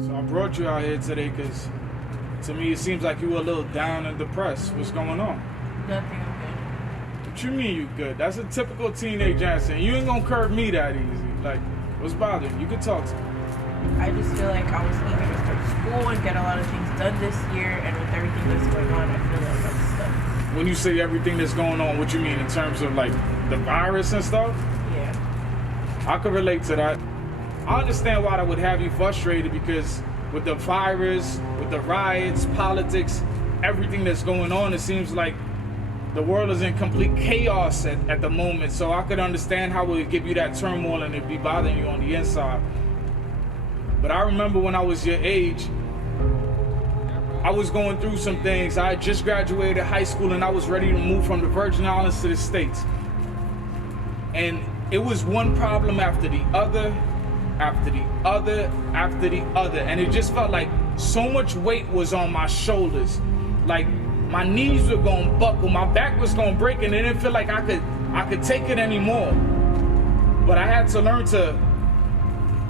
So I brought you out here today because to me it seems like you were a little down and depressed. What's going on? Nothing, okay. What you mean you good? That's a typical teenage answer. You ain't gonna curve me that easy. Like, what's bothering you? You can talk to me. I just feel like I was eager to start school and get a lot of things done this year, and with everything that's going on, I feel like I'm stuck. When you say everything that's going on, what you mean in terms of like the virus and stuff? Yeah. I could relate to that. I understand why that would have you frustrated because with the virus, with the riots, politics, everything that's going on, it seems like the world is in complete chaos at the moment. So I could understand how it would give you that turmoil and it'd be bothering you on the inside. But I remember when I was your age, I was going through some things. I had just graduated high school and I was ready to move from the Virgin Islands to the States. And it was one problem after the other, after the other, after the other. And it just felt like so much weight was on my shoulders. Like my knees were gonna buckle, my back was gonna break, and it didn't feel like I could take it anymore. But I had to learn to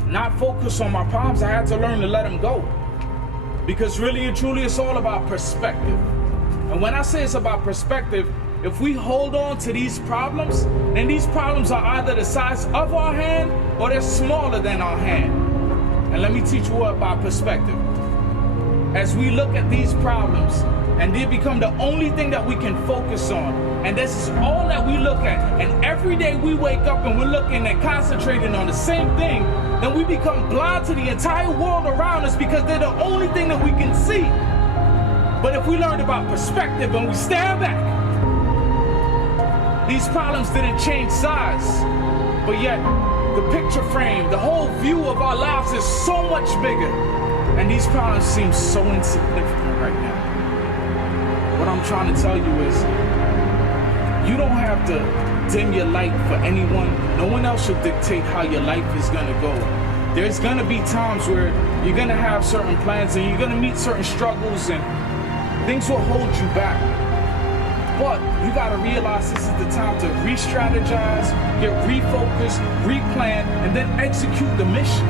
not focus on my problems. I had to learn to let them go. Because really and truly, it's all about perspective. And when I say it's about perspective, if we hold on to these problems, then these problems are either the size of our hand or they're smaller than our hand. And let me teach you what about perspective. As we look at these problems and they become the only thing that we can focus on, and this is all that we look at, and every day we wake up and we're looking and concentrating on the same thing, then we become blind to the entire world around us because they're the only thing that we can see. But if we learn about perspective and we stand back, these problems didn't change size, but yet the picture frame, the whole view of our lives is so much bigger, and these problems seem so insignificant right now. What I'm trying to tell you is, you don't have to dim your light for anyone. No one else should dictate how your life is gonna go. There's gonna be times where you're gonna have certain plans and you're gonna meet certain struggles and things will hold you back. But you gotta realize this is the time to re-strategize, get refocused, replan, and then execute the mission.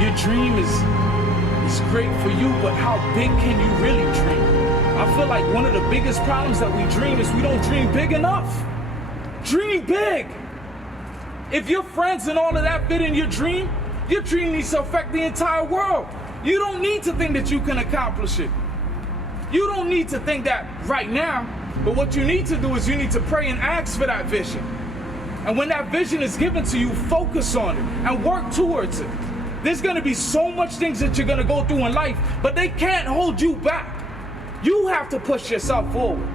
Your dream is great for you, but how big can you really dream? I feel like one of the biggest problems that we dream is we don't dream big enough. Dream big. If your friends and all of that fit in your dream needs to affect the entire world. You don't need to think that you can accomplish it. You don't need to think that right now, but what you need to do is you need to pray and ask for that vision. And when that vision is given to you, focus on it and work towards it. There's gonna be so much things that you're gonna go through in life, but they can't hold you back. You have to push yourself forward.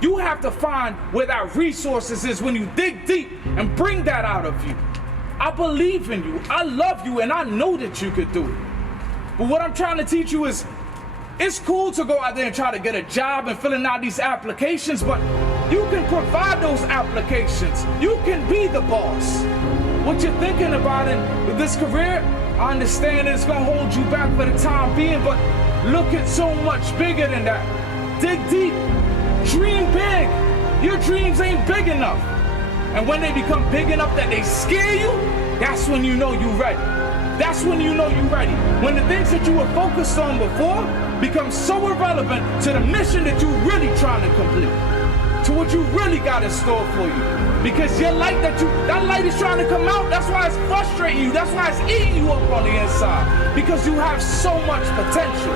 You have to find where that resources is when you dig deep and bring that out of you. I believe in you, I love you, and I know that you could do it. But what I'm trying to teach you is, it's cool to go out there and try to get a job and filling out these applications, but you can provide those applications. You can be the boss. What you're thinking about in this career, I understand it's gonna hold you back for the time being, but look at so much bigger than that. Dig deep, dream big. Your dreams ain't big enough. And when they become big enough that they scare you, that's when you know you're ready. That's when you know you're ready. When the things that you were focused on before become so irrelevant to the mission that you're really trying to complete, to what you really got in store for you. Because your light that light is trying to come out, that's why it's frustrating you. That's why it's eating you up on the inside. Because you have so much potential.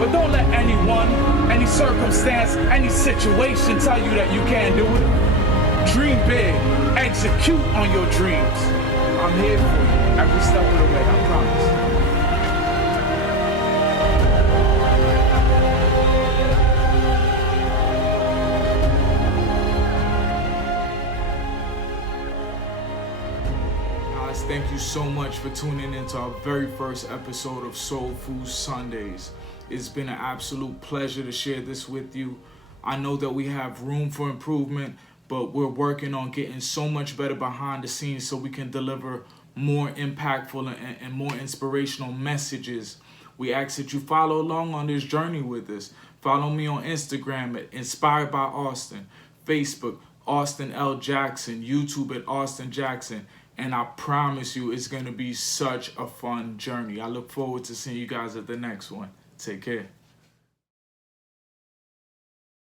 But don't let anyone, any circumstance, any situation tell you that you can't do it. Dream big. Execute on your dreams. I'm here for you every step of the way, I promise. Guys, thank you so much for tuning into our very first episode of Soul Food Sundays. It's been an absolute pleasure to share this with you. I know that we have room for improvement, but we're working on getting so much better behind the scenes so we can deliver more impactful and more inspirational messages. We ask that you follow along on this journey with us. Follow me on Instagram at Inspired by Austin, Facebook, Austin L. Jackson, YouTube at Austin Jackson, And I promise you, it's going to be such a fun journey. I look forward to seeing you guys at the next one. Take care.